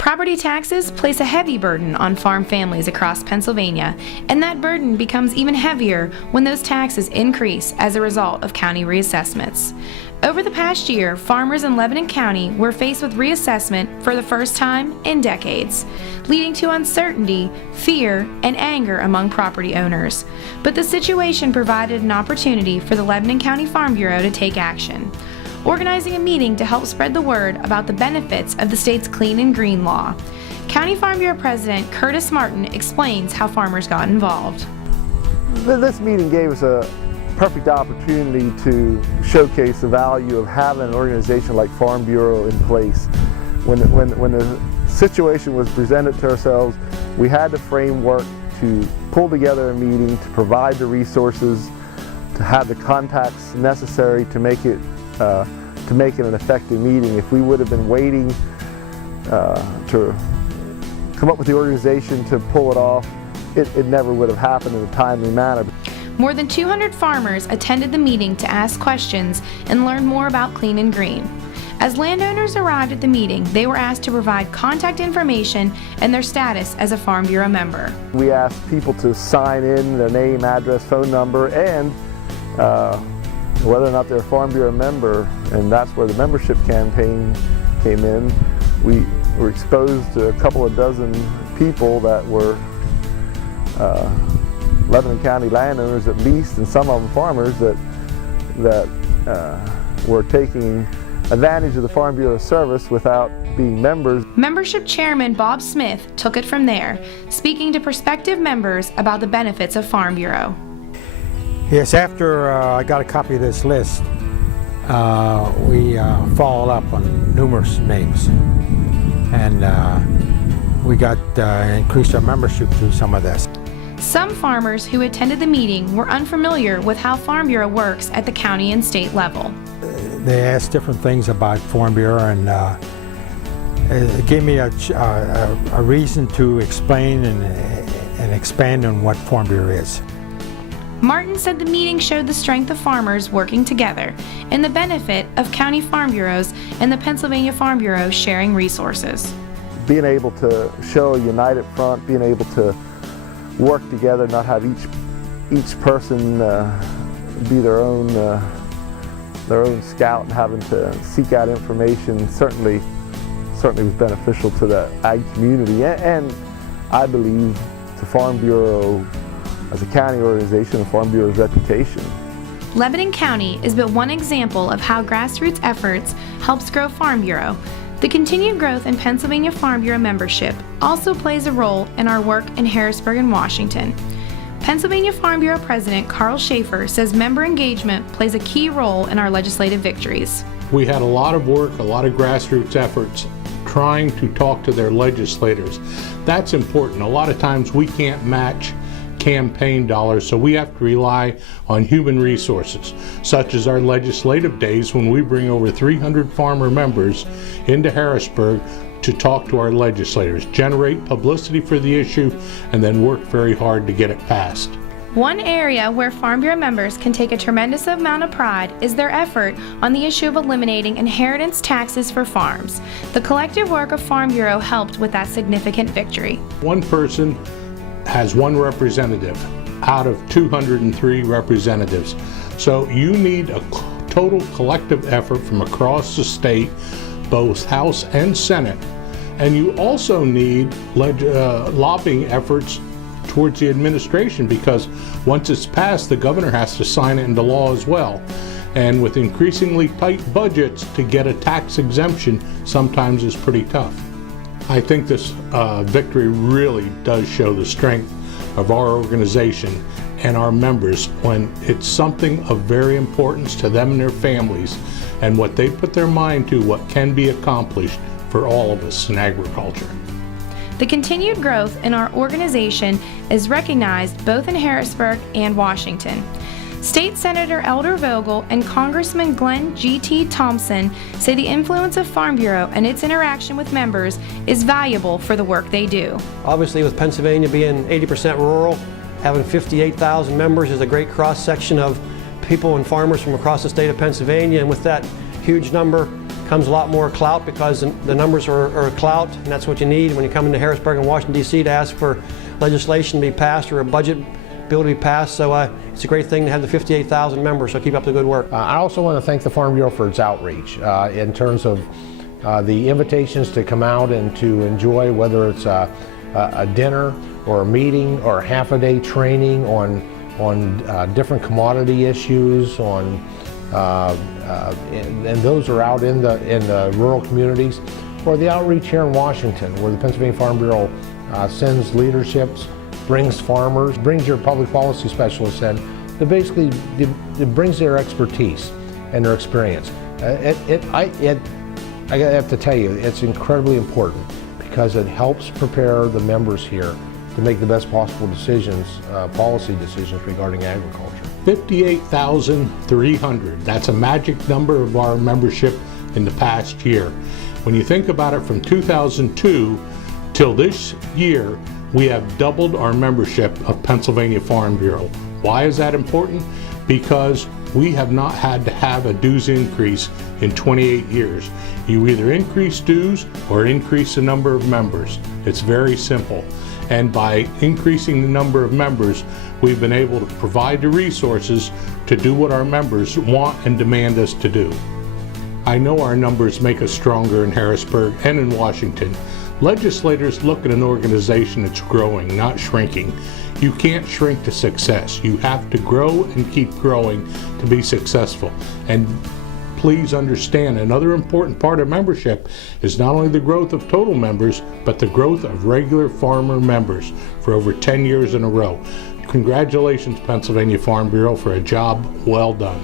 Property taxes place a heavy burden on farm families across Pennsylvania, and that burden becomes even heavier when those taxes increase as a result of county reassessments. Over the past year, farmers in Lebanon County were faced with reassessment for the first time in decades, leading to uncertainty, fear, and anger among property owners. But the situation provided an opportunity for the Lebanon County Farm Bureau to take action, organizing a meeting to help spread the word about the benefits of the state's Clean and Green law. County Farm Bureau President Curtis Martin explains how farmers got involved. This meeting gave us a perfect opportunity to showcase the value of having an organization like Farm Bureau in place. When the situation was presented to ourselves, we had the framework to pull together a meeting, to provide the resources, to have the contacts necessary to make it an effective meeting. If we would have been waiting to come up with the organization to pull it off, it never would have happened in a timely manner. More than 200 farmers attended the meeting to ask questions and learn more about Clean and Green. As landowners arrived at the meeting, they were asked to provide contact information and their status as a Farm Bureau member. We asked people to sign in their name, address, phone number, and whether or not they're a Farm Bureau member, and that's where the membership campaign came in. We were exposed to a couple of dozen people that were Lebanon County landowners at least, and some of them farmers that were taking advantage of the Farm Bureau service without being members. Membership Chairman Bob Smith took it from there, speaking to prospective members about the benefits of Farm Bureau. Yes, after I got a copy of this list, we followed up on numerous names, and we got increased our membership through some of this. Some farmers who attended the meeting were unfamiliar with how Farm Bureau works at the county and state level. They asked different things about Farm Bureau, and it gave me a reason to explain and expand on what Farm Bureau is. Martin said the meeting showed the strength of farmers working together and the benefit of county farm bureaus and the Pennsylvania Farm Bureau sharing resources. Being able to show a united front, being able to work together, not have each person be their own scout and having to seek out information certainly was beneficial to the ag community, and I believe to Farm Bureau as a county organization and Farm Bureau's reputation. Lebanon County is but one example of how grassroots efforts helps grow Farm Bureau. The continued growth in Pennsylvania Farm Bureau membership also plays a role in our work in Harrisburg and Washington. Pennsylvania Farm Bureau President Carl Schaefer says member engagement plays a key role in our legislative victories. We had a lot of work, a lot of grassroots efforts trying to talk to their legislators. That's important. A lot of times we can't match campaign dollars, so we have to rely on human resources, such as our legislative days when we bring over 300 farmer members into Harrisburg to talk to our legislators, generate publicity for the issue, and then work very hard to get it passed. One area where Farm Bureau members can take a tremendous amount of pride is their effort on the issue of eliminating inheritance taxes for farms. The collective work of Farm Bureau helped with that significant victory. One person has one representative out of 203 representatives. So you need a total collective effort from across the state, both House and Senate. And you also need lobbying efforts towards the administration, because once it's passed, the governor has to sign it into law as well. And with increasingly tight budgets, to get a tax exemption sometimes is pretty tough. I think this victory really does show the strength of our organization and our members when it's something of very importance to them and their families, and what they put their mind to, what can be accomplished for all of us in agriculture. The continued growth in our organization is recognized both in Harrisburg and Washington. State Senator Elder Vogel and Congressman Glenn G.T. Thompson say the influence of Farm Bureau and its interaction with members is valuable for the work they do. Obviously, with Pennsylvania being 80% rural, having 58,000 members is a great cross-section of people and farmers from across the state of Pennsylvania, and with that huge number comes a lot more clout, because the numbers are clout, and that's what you need when you come into Harrisburg and Washington, D.C. to ask for legislation to be passed or a budget bill to be passed. So it's a great thing to have the 58,000 members, so keep up the good work. I also want to thank the Farm Bureau for its outreach in terms of the invitations to come out and to enjoy, whether it's a dinner or a meeting or a half-a-day training on different commodity issues, and those are out in the rural communities, or the outreach here in Washington, where the Pennsylvania Farm Bureau sends leaderships, brings farmers, brings your public policy specialists in, that basically it brings their expertise and their experience. I have to tell you, it's incredibly important, because it helps prepare the members here to make the best possible decisions, policy decisions regarding agriculture. 58,300. That's a magic number of our membership in the past year. When you think about it, from 2002 till this year, we have doubled our membership of Pennsylvania Farm Bureau. Why is that important? Because we have not had to have a dues increase in 28 years. You either increase dues or increase the number of members. It's very simple. And by increasing the number of members, we've been able to provide the resources to do what our members want and demand us to do. I know our numbers make us stronger in Harrisburg and in Washington. Legislators look at an organization that's growing, not shrinking. You can't shrink to success. You have to grow and keep growing to be successful. And please understand, another important part of membership is not only the growth of total members, but the growth of regular farmer members for over 10 years in a row. Congratulations, Pennsylvania Farm Bureau, for a job well done.